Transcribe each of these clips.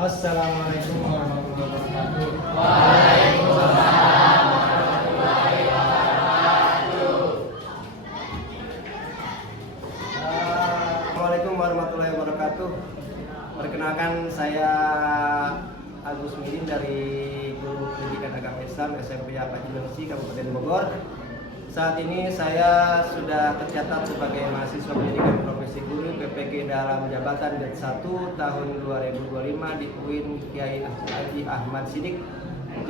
Assalamualaikum warahmatullahi wabarakatuh. Waalaikumsalam warahmatullahi wabarakatuh. Assalamualaikum warahmatullahi wabarakatuh. Perkenalkan, saya Agus Midin dari Guru Pendidikan Agama Islam SMP Haji Mersi Kabupaten Bogor. Saat ini saya sudah tercatat sebagai mahasiswa pendidikan profesi guru PPG dalam jabatan D1 tahun 2025 di UIN Kiai Haji Ahmad Siddiq,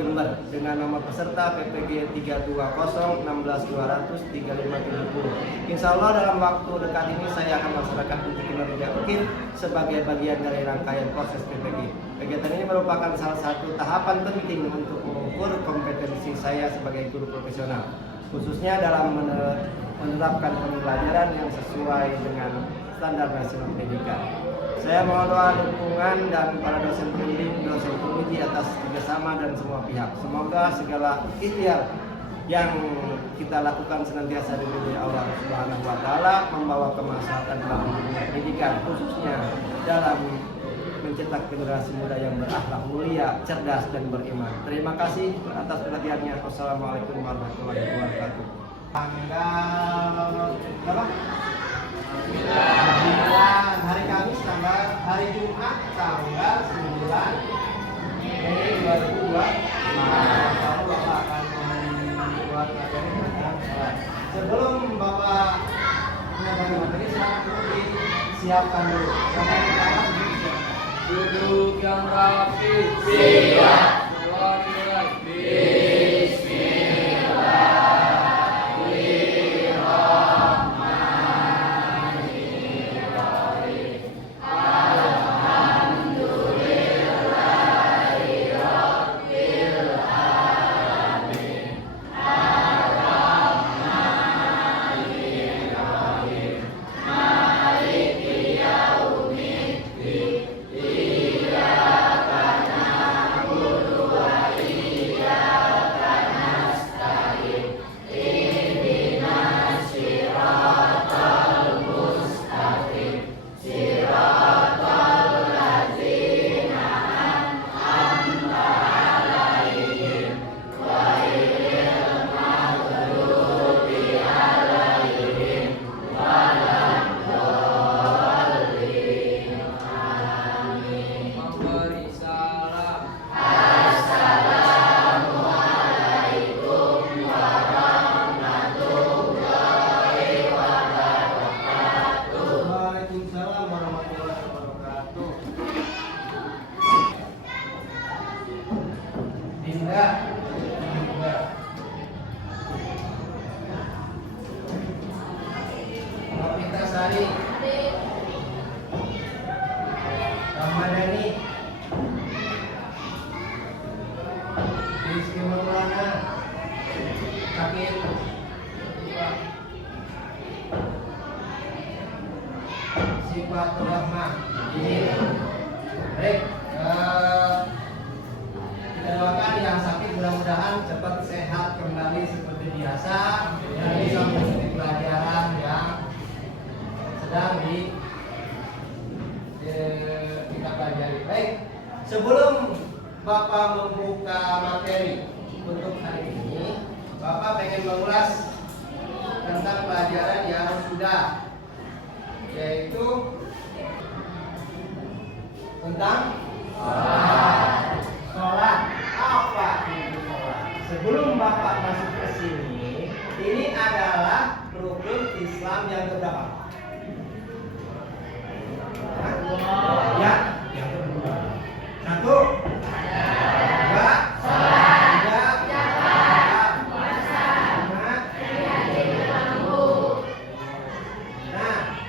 Jember, dengan nomor peserta PPG 32016203570. Insya Allah dalam waktu dekat ini saya akan melaksanakan uji kinerja UKIM sebagai bagian dari rangkaian proses PPG. Kegiatan ini merupakan salah satu tahapan penting untuk mengukur kompetensi saya sebagai guru profesional, khususnya dalam menerapkan pembelajaran yang sesuai dengan standar nasional pendidikan. Saya mohon doa dukungan dan para dosen pembimbing, dosen penguji atas kerjasama dan semua pihak. Semoga segala ikhtiar yang kita lakukan senantiasa diridhoi Allah Subhanahu wa taala, membawa kemaslahatan dalam dunia pendidikan, khususnya dalam mencetak generasi muda yang berakhlak mulia, cerdas dan beriman. Terima kasih atas perhatiannya. Wassalamualaikum warahmatullahi wabarakatuh. Tanggal berapa? 9 hari Kamis, hari Jumat tanggal 9 Mei 2002. Lalu Bapak akan membuat materi tentang sholat. Sebelum Bapak menyampaikan materi, silakan disiapkan dulu. Duduk yang rapi. Siap. Mulai. Waalaikumsalam warahmatullahi wabarakatuh. Dinda. Novita Sari. Ramadhani. Rizky Maulana. Sakit. Sifatul Rahmah. Baik, kita doakan yang sakit mudah-mudahan cepat sehat kembali seperti biasa dan bisa mengikuti pelajaran yang sedang kita pelajari. Baik, sebelum Bapak membuka materi untuk hari ini, Bapak pengen mengulas tentang pelajaran yang sudah, yaitu tentang sholat. Apa itu sholat? Sebelum Bapak masuk ke sini, ini adalah rukun Islam yang keberapa? Ya, yang kedua. Satu, dua, tiga, empat, lima. Nah,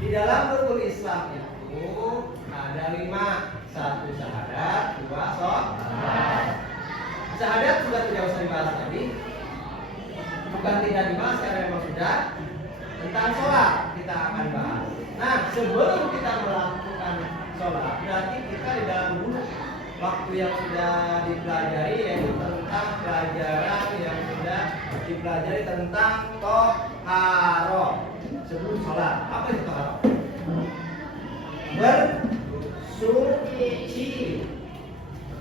di dalam rukun Islam itu ada 5. 1 syahadat, 2 sholat. Syahadat sudah tidak usah dibahas tadi. Bukan tidak dibahas karena memang sudah. Tentang sholat kita akan bahas. Nah, sebelum kita melakukan sholat, berarti kita di dalam dulu waktu yang sudah dipelajari, yaitu tentang pelajaran yang sudah dipelajari tentang toharoh sebelum sholat. Apa itu toharoh? Bersuci.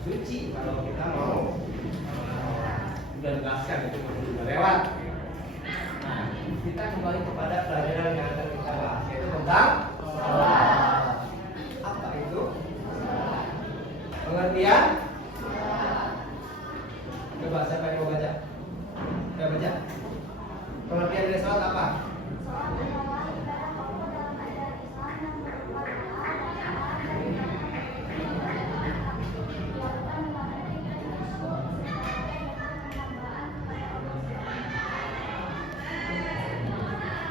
suci kalau kita mau sudah jelaskan itu sudah lewat. Nah, kita kembali kepada pelajaran yang akan kita bahas yaitu tentang sholat. Apa itu? Pengertian? Coba siapa yang mau baca? Coba baca. Pengertian dari sholat apa?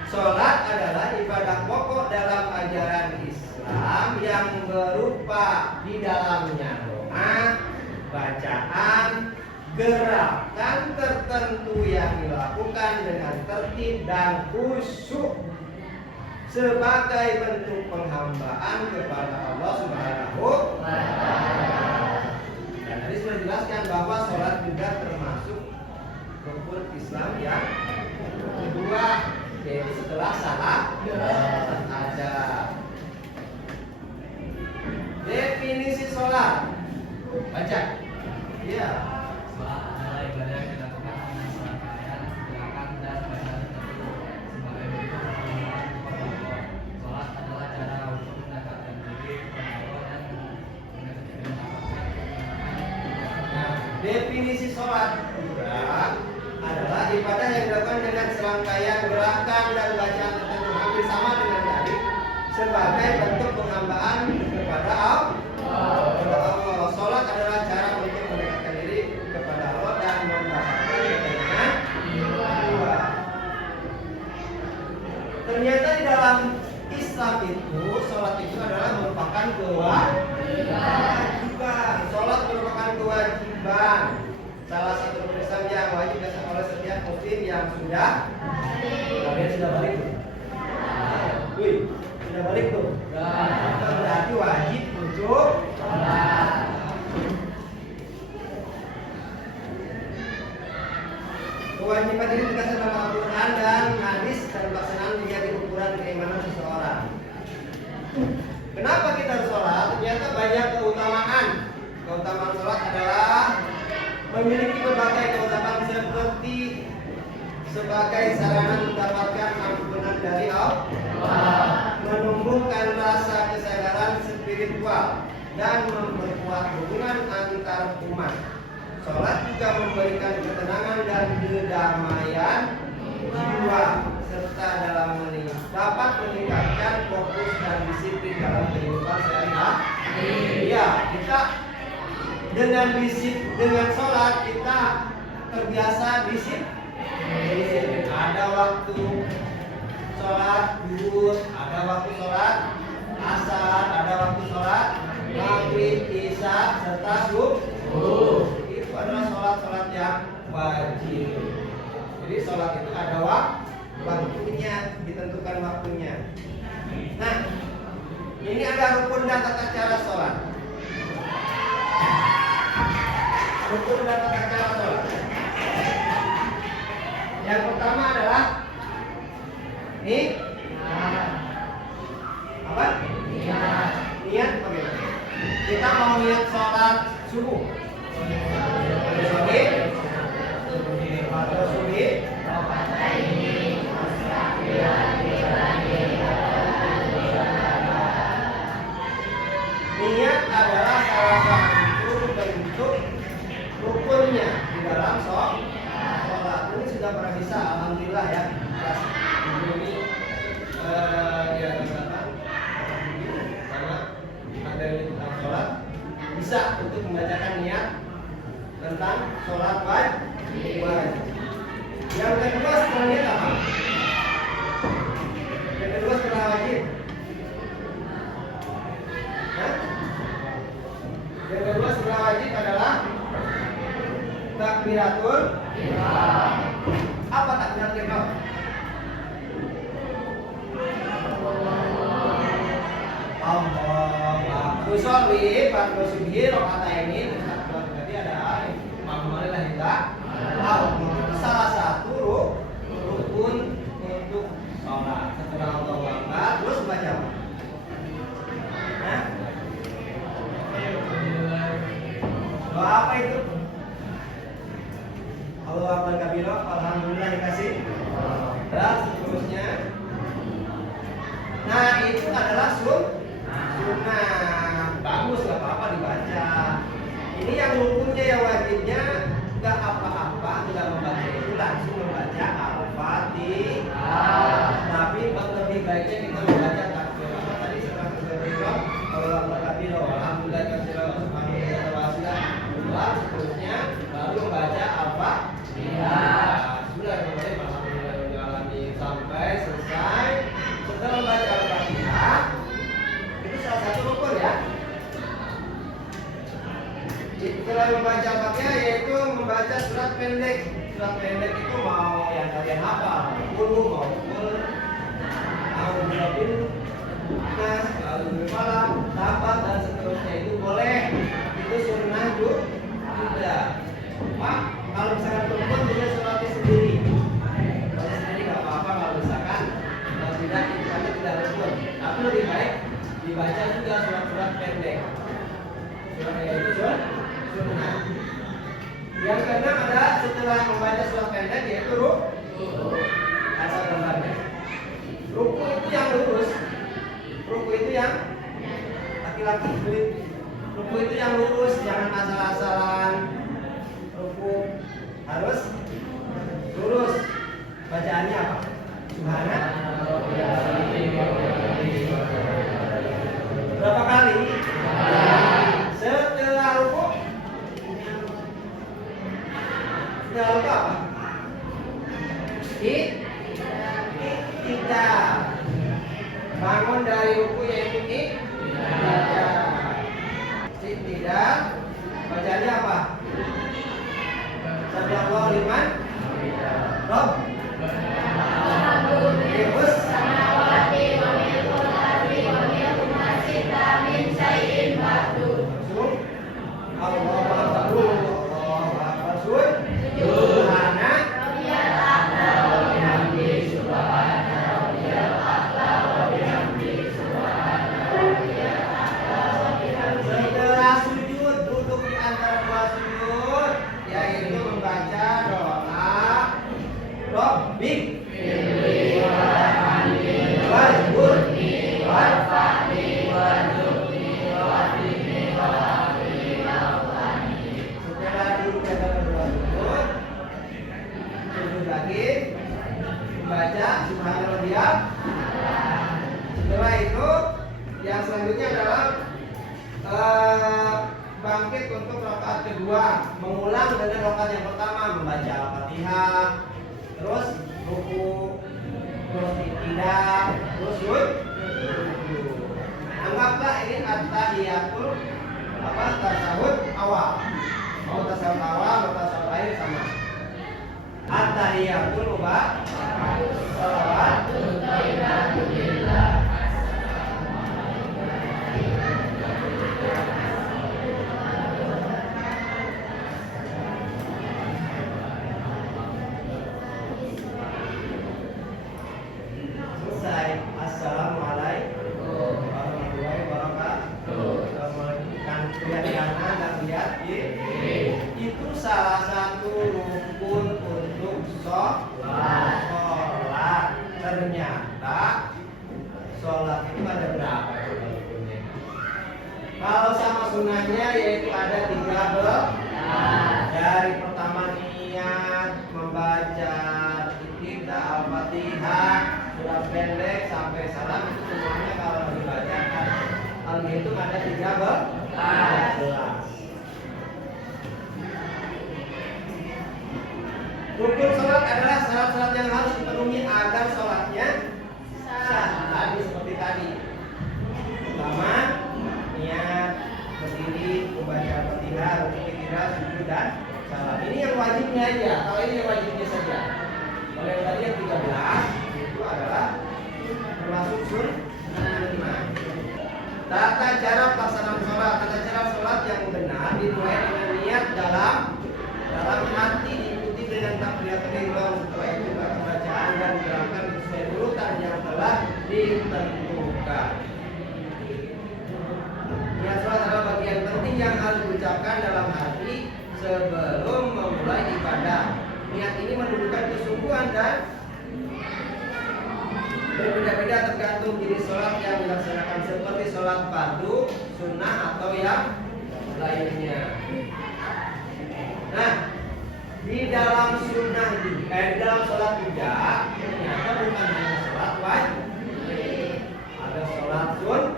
Sholat adalah ibadah pokok dalam ajaran Islam yang berupa di dalamnya doa, bacaan, gerakan tertentu yang dilakukan dengan tertib dan khusyuk sebagai bentuk penghambaan kepada Allah Subhanahu wa Ta'ala. Dan tadi sudah dijelaskan bahwa sholat juga termasuk rukun Islam yang kedua, yaitu setelah salat ada definisi sholat. Baca. Iya. Sholat adalah ibadah yang dilakukan dengan serangkaian gerakan dan bacaan tertentu sebagai bentuk penghambaan kepada Allah. Sholat adalah cara untuk mendekatkan diri kepada Allah dan Nah, definisi sholat juga adalah ibadah yang dilakukan dengan serangkaian gerakan dan bacaan tertentu, hampir sama dengan tadi, sebagai bentuk penghambaan kepada Allah. Sholat adalah cara untuk mendekatkan diri kepada Allah dan mendapatkan ketenangan jiwa. Ternyata di dalam Islam itu, sholat itu adalah merupakan kewajiban. Sholat merupakan kewajiban. Salah satu rukun Islam yang wajib dilaksanakan oleh setiap muslim yang sudah. Kalian sudah balik tuh? Wih, sudah balik tuh? Itu berarti wajib untuk sholat. Kewajiban ini dikasih dalam Al-Quran dan hadis dan pelaksanaan menjadi ukuran keimanan seseorang. Kenapa kita harus sholat? Ternyata banyak keutamaan. Keutamaan sholat adalah memiliki berbagai keutamaan seperti sebagai sarana mendapatkan ampunan dari Allah, menumbuhkan rasa kesadaran spiritual dan memperkuat hubungan antar umat. Sholat juga memberikan ketenangan dan kedamaian jiwa serta dapat meningkatkan fokus dan disiplin dalam kehidupan sehari-hari. Ya, kita dengan sholat kita terbiasa disiplin. Ada waktu sholat zuhur, ada waktu sholat asar, ada waktu sholat maghrib, isya, serta subuh. Itu adalah sholat yang wajib. Jadi sholat itu ada waktunya, ditentukan waktunya. Nah, ini ada rukun dan tata cara sholat. Rukun dan tata cara sholat. Yang pertama adalah ini apa? Niat bagaimana? Kita mau niat sholat subuh. Niat adalah salah satu bentuk rukunnya di dalam sholat. Ini sudah pernah bisa, alhamdulillah ya. Ini diadakan sama materi tentang sholat bisa untuk membacakan niat tentang sholat wajib. Yang kedua setelah niat apa? Yang kedua setelah wajib. Yang kedua setelah wajib adalah takbiratul ihram. Apa takbiratul ihram? Usolli fardhu subhi rakaataini. Berarti ada makmumnya lah kita. Salah satu rukun untuk sholat. Setelah Allahu Akbar terus baca apa? itu adalah sunnah. Bagus, nggak apa-apa dibaca. Ini yang rukunnya, yang wajibnya nggak apa-apa, nggak membaca itu langsung membaca Al-Fatihah. Tapi lebih baiknya kita membaca takbir. Apa tadi setelah takbir Allah berkabiro, alhamdulillah katsira, subhanallah wasilah, seterusnya baru membaca Al-Fatihah. Bismillahirrahmanirrahim sampai selesai. Setelah membaca Al-Fatihah, itu salah satu rukun ya. Setelah membaca Al-Fatihah yaitu membaca surat pendek. Surat pendek itu mau yang kalian hafal, mau nah, lalu malam, sahabat dan seterusnya itu boleh. Itu sunnah juga. Pak, kalau misalkan perempuan juga sholatnya sendiri. Sholatnya sendiri nggak apa-apa kalau misalkan tidak itu tidak rukun. Tapi lebih baik dibaca juga surat-surat pendek. Surat pendek itu sunnah. Yang keenam ada setelah membaca surat pendek yaitu ruku. Ada gambarnya. Ruku itu yang lurus. Ruku itu yang laki-laki. Ruku itu yang lurus, jangan asal-asalan. Ruku harus lurus. Bacaannya apa? Subhanallah. Berapa kali? Setelah ruku. Setelah ruku apa? Tidak. Bangun dari ruku yaitu tidak. Bacanya apa? Sami'allahu liman Rob. Terus Allahu Akbar. Allahu Akbar. Subhana setelah sujud duduk di antara dua sujud yaitu membaca doa Rabbik wajburni warfa'ni warzuqni wa'afini setelah duduk di antara dua sujud lagi membaca subhanallah. Setelah itu yang selanjutnya adalah bangkit untuk rakaat kedua, mengulang dengan rakaat yang pertama, membaca Al-Fatihah, terus ruku, terus tidak, terus sujud. Anggaplah ini at-tahiyatul tasawuf awal. Mau tasawuf awal, mau tasawuf akhir sama. At-tahiyatul salawatut thayyibatu lillah. Selesai. Assalamualaikum warahmatullahi wabarakatuh. Lihat kanan dan lihat kiri. Itu salah satu rukun untuk sholat. Ternyata sholat itu ada berapa rukunnya? Kalau sama sunnahnya yaitu ada 13. Dari pertama niat membaca Iqtida Al-Fatihah, surat pendek sampai salam itu semuanya kalau dibacakan al-hitung ada 13. Rukun sholat adalah syarat-syarat yang harus dipenuhi agar sholatnya sah. Tadi seperti tadi. Pertama, niat, berdiri, membaca Al-Fatihah, rukun ketiga, sujud dan salam. Ini yang wajibnya aja. Kalau ini yang wajibnya saja. Kalau yang tadi yang 13 itu adalah termasuk sunnah. Tata cara pelaksanaan sholat. Tata cara sholat yang benar dimulai dengan niat dalam hati, diikuti dengan takbiratul ihram. Setelah itu bacaan dan gerakan sesuai urutan yang telah ditentukan. Niat sholat adalah bagian penting yang harus diucapkan dalam hati sebelum memulai ibadah. Niat ini menunjukkan kesungguhan dan Berbeda-beda tergantung jenis sholat yang dilaksanakan, seperti sholat fardu, sunnah atau yang lainnya. Nah, di dalam sunnah juga, di dalam sholat juga ternyata bukan hanya sholat wajib, ada sholat sunnah.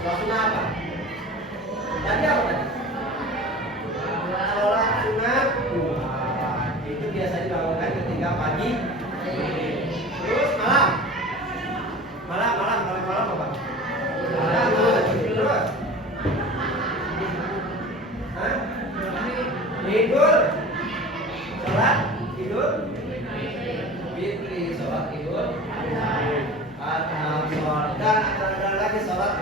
Sholat sunnah apa? Tadi apa tadi? Sholat sunnah duha. Itu biasa dilakukan ketika pagi. Terus malam apa? Terus tidur, sholat tidur, fitri, sholat tidur, dan ada lagi sholat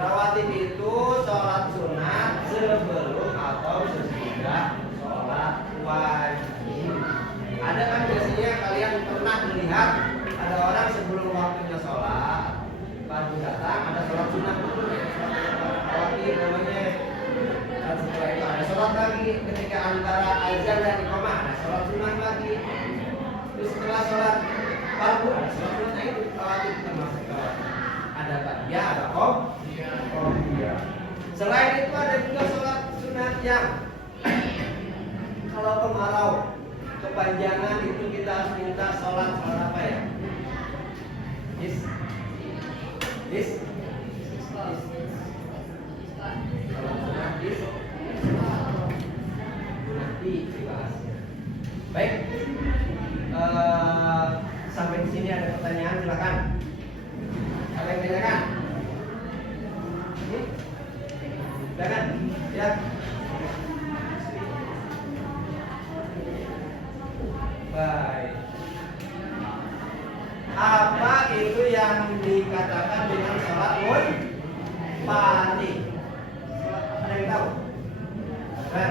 rawatib itu sholat sunat sebelum atau sesudah sholat wajib. Ada kan biasanya kalian pernah melihat ada orang sebelum waktunya sholat baru datang, ada sholat sunat dulu ya, sholat rawatib namanya. Dan setelah itu ada sholat lagi ketika antara azan dan iqamah, ada sholat sunat lagi. Terus setelah sholat fardu ada sholat sunat, itu rawatib termasuk rawatib. Ada takbiyah, ada qobliyah. Selain itu ada juga sholat sunat yang kalau kemarau kepanjangan itu kita harus minta sholat apa ya? Baik, sampai di sini ada pertanyaan, silakan. Ada yang tanyakan? Silakan, ya. Baik. Apa itu yang dikatakan dengan sholat munfarid? Ada yang tahu? Ada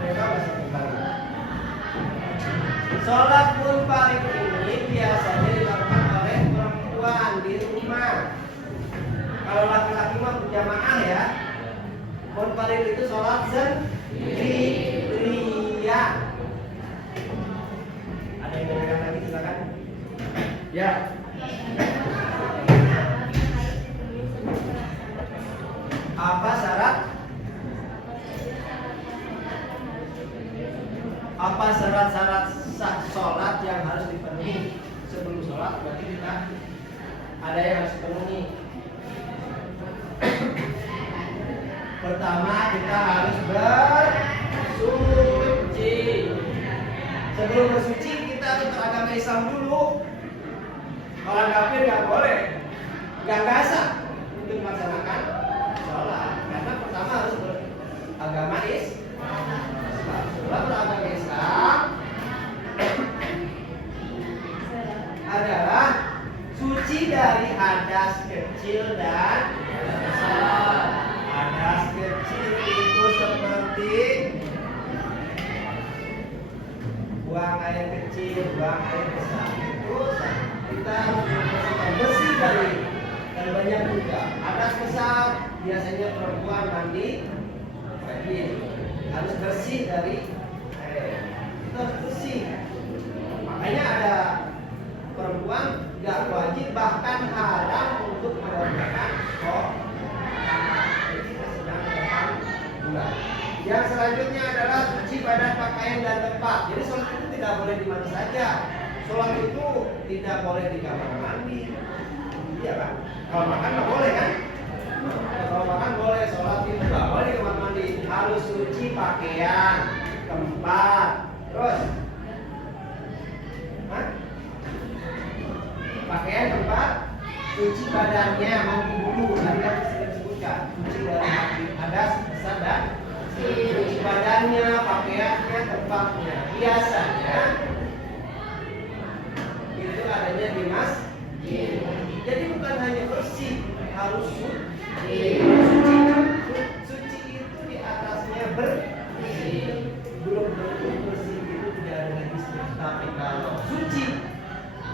yang tahu nggak sholat munfarid? Sholat munfarid ini biasanya dilakukan oleh perempuan di rumah. Kalau laki-laki mah berjamaah ya. Munfarid itu sholat sendirian. Ada yang tanyakan lagi, silakan. Ya. Apa syarat-syarat sah sholat yang harus dipenuhi sebelum sholat? Berarti kita ada yang harus dipenuhi. Pertama, kita harus bersuci. Sebelum bersuci kita harus beragama Islam dulu. Orang kafir nggak boleh, nggak sah untuk melaksanakan sholat. Karena pertama harus beragama Islam. Setelah beragama Islam adalah suci dari hadas kecil dan besar. Hadas kecil itu seperti buang air kecil, buang air besar. Itu kita harus membersihkan, bersih dari banyak juga. Hadas besar biasanya perempuan mandi wajib, harus bersih dari air. Itu harus bersih. Makanya ada perempuan gak wajib bahkan haram untuk mengerjakan sholat. Kita sedang dalam bulan. Yang selanjutnya adalah suci badan, pakaian dan tempat. Jadi sholat itu tidak boleh di mana saja. Sholat itu tidak boleh di kamar mandi. Iya kan? Kalau makan nggak boleh kan? Kalau makan boleh, sholat itu nggak boleh di kamar mandi. Harus suci pakaian, tempat, terus pakaian, tempat, cuci badannya, mandi dulu. Tadi kan disebutkan, cuci dari hadas besar dan cuci badannya, pakaiannya, tempatnya. Biasanya itu adanya di masjid. Jadi bukan hanya bersih, harus suci. Suci itu di atasnya bersih. Belum tentu bersih itu tidak ada hadisnya. Tapi kalau suci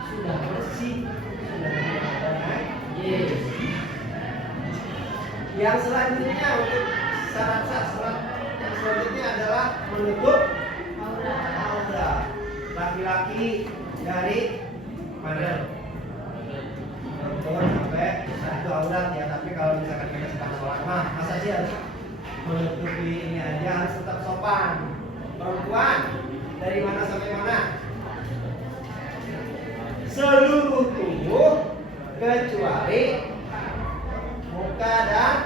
sudah bersih, sudah ada najis. Yang selanjutnya untuk syarat-syarat sholat yang selanjutnya adalah menutup aurat. Laki-laki dari mana? Perempuan sampai itu aurat ya. Tapi kalau misalkan kita sedang sholat mah masa sih harus menutupi ini aja, harus tetap sopan. Perempuan dari mana sampai mana? Seluruh tubuh kecuali muka dan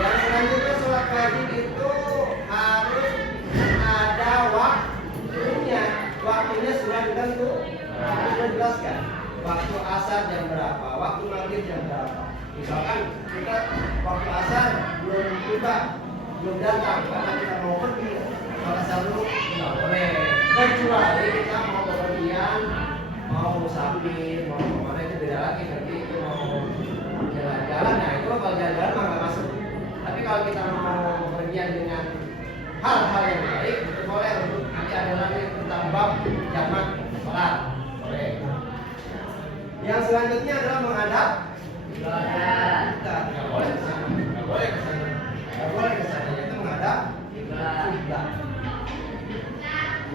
yang selanjutnya sholat wajib itu harus ada waktunya. Waktunya sudah ditentu, sudah dijelaskan. Waktu asar jam berapa, waktu maghrib jam berapa. Misalkan kita waktu asar belum tiba, belum datang karena kita mau pergi, sholat asar dulu nggak boleh. Kecuali kita mau bepergian, mau musafir, mau kemana itu beda lagi. Nanti itu mau jalan-jalan, nah itu kalau jalan-jalan mah nggak masuk. Tapi kalau kita mau bepergian dengan hal-hal yang baik, itu boleh. Untuk nanti ada lagi tentang bab jamak sholat, boleh. Yang selanjutnya adalah menghadap nggak boleh ke sana, nggak boleh ke sana, nggak boleh ke sana. Itu menghadap kiblat.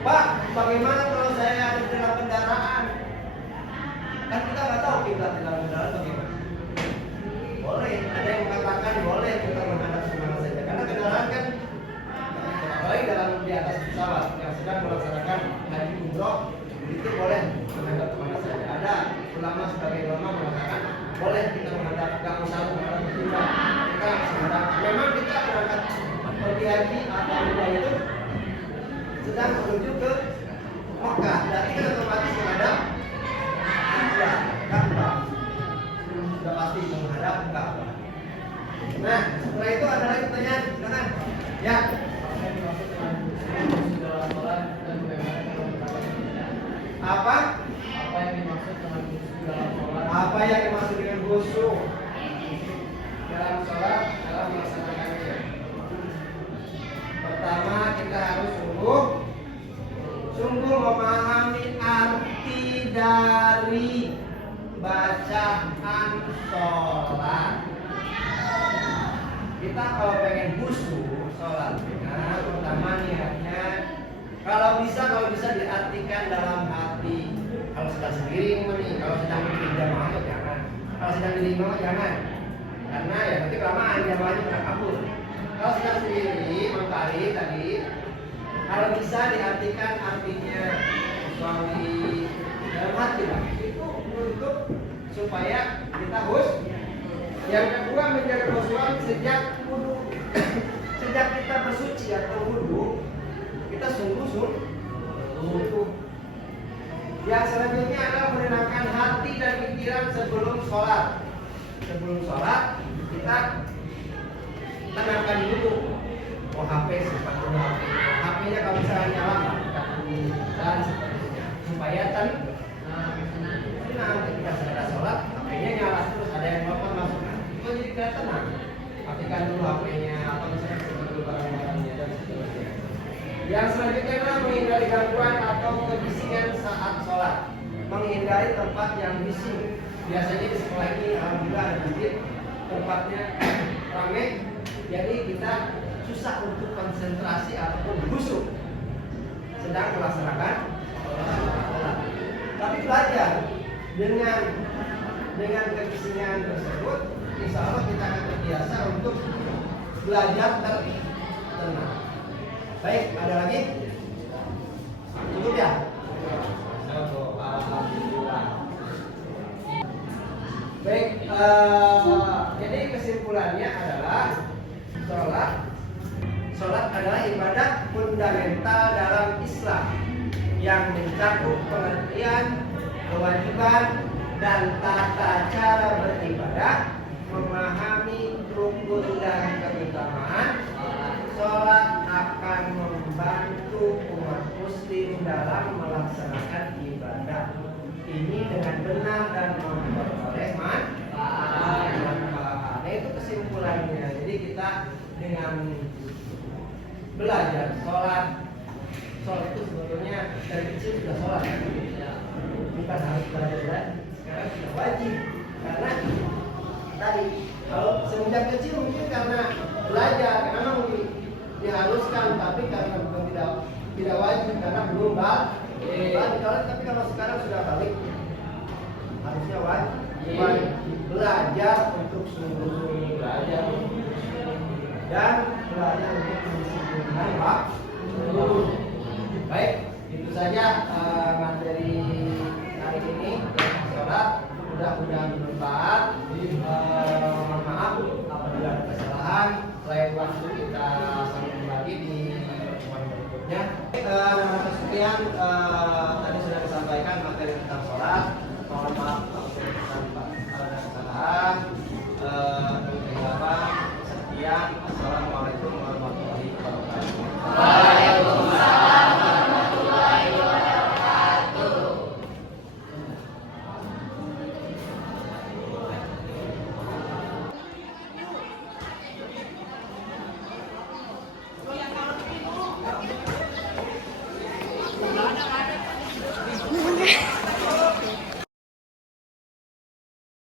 Pak, bagaimana kalau saya ada di dalam kendaraan? Kan kita nggak tahu kiblat di dalam kendaraan bagaimana. Boleh, ada yang mengatakan boleh kita menghadap kemana saja. Karena kendaraan kan, apalagi dalam di atas pesawat yang sedang melaksanakan haji umroh, itu boleh menghadap kemana saja. Ada ulama sebagai ulama mengatakan boleh kita menghadap, nggak usah menghadap ke kiblat. Kita langsung menghadap. Memang kita berangkat pergi haji atau umroh itu sedang menuju ke Mekah, berarti kan otomatis menghadap kiblat, Ka'bah. Sudah pasti menghadap Ka'bah. Nah, setelah itu ada lagi pertanyaan, silakan. Ya. Apa? Apa yang dimaksud dengan khusyuk dalam sholat, dalam melaksanakannya? Pertama, kita harus sungguh memahami arti dari bacaan sholat. Kita kalau pengen khusyuk sholatnya, pertama niatnya kalau bisa diartikan dalam hati. Kalau sedang sendiri nih, kalau sedang di jamaah jangan. Kalau sedang di imam jangan. Karena ya nanti kelamaan jamaahnya pada kabur. Kalau sedang sendiri, mengkali tadi, kalau bisa diartikan artinya kecuali dalam hati lah. Itu untuk supaya kita Yang kedua, menjaga khusyuan sejak wudu. Sejak kita bersuci atau wudu, kita sungguh. Yang selanjutnya adalah menenangkan hati dan pikiran sebelum sholat. Sebelum sholat kita tenangkan dulu. HP simpan dulu HP-nya kalau misalnya nyala dan seterusnya supaya tenang ketika selesai sholat HP-nya nyala terus ada yang telepon masuk itu jadi kita tenang. Matikan dulu HP-nya atau misalnya simpan dulu barang-barangnya dan seterusnya. Yang selanjutnya adalah menghindari gangguan atau kebisingan saat sholat. Menghindari tempat yang bising. Biasanya di sekolah ini alhamdulillah ada masjid tempatnya ramai, jadi kita susah untuk konsentrasi ataupun khusyuk sedang melaksanakan sholat. Tapi belajar dengan kebisingan tersebut, insya Allah kita akan terbiasa untuk belajar tenang. Baik, ada lagi? Cukup ya? Alhamdulillah. Baik, jadi kesimpulannya adalah sholat adalah ibadah fundamental dalam Islam yang mencakup pengertian, kewajiban, dan tata cara beribadah, memahami rukun dan keutamaan. Sholat akan membantu umat muslim dalam melaksanakan ibadah ini dengan benar dan memperoleh manfaat. Itu kesimpulannya. Jadi kita dengan belajar sholat itu sebetulnya dari kecil sudah sholat, bukan harus belajar sekarang sudah wajib. Karena tadi kalau semenjak kecil mungkin karena belajar, karena diharuskan, tapi karena begitu tidak wajib karena belum balik. Tapi kalau sekarang sudah balik, harusnya wajib belajar untuk sungguh-sungguh belajar dan belajar untuk mendisiplinkan waktu. Baik, itu saja materi hari ini sholat. Mudah-mudahan bermanfaat. Mohon maaf apabila ada kesalahan. Lain waktu kita sambung lagi di pertemuan berikutnya. Sekian tadi sudah disampaikan materi tentang sholat. Mohon maaf apabila ada kesalahan. Sekian. Assalamualaikum warahmatullahi wabarakatuh. Waalaikumsalam warahmatullahi wabarakatuh. Terima kasih.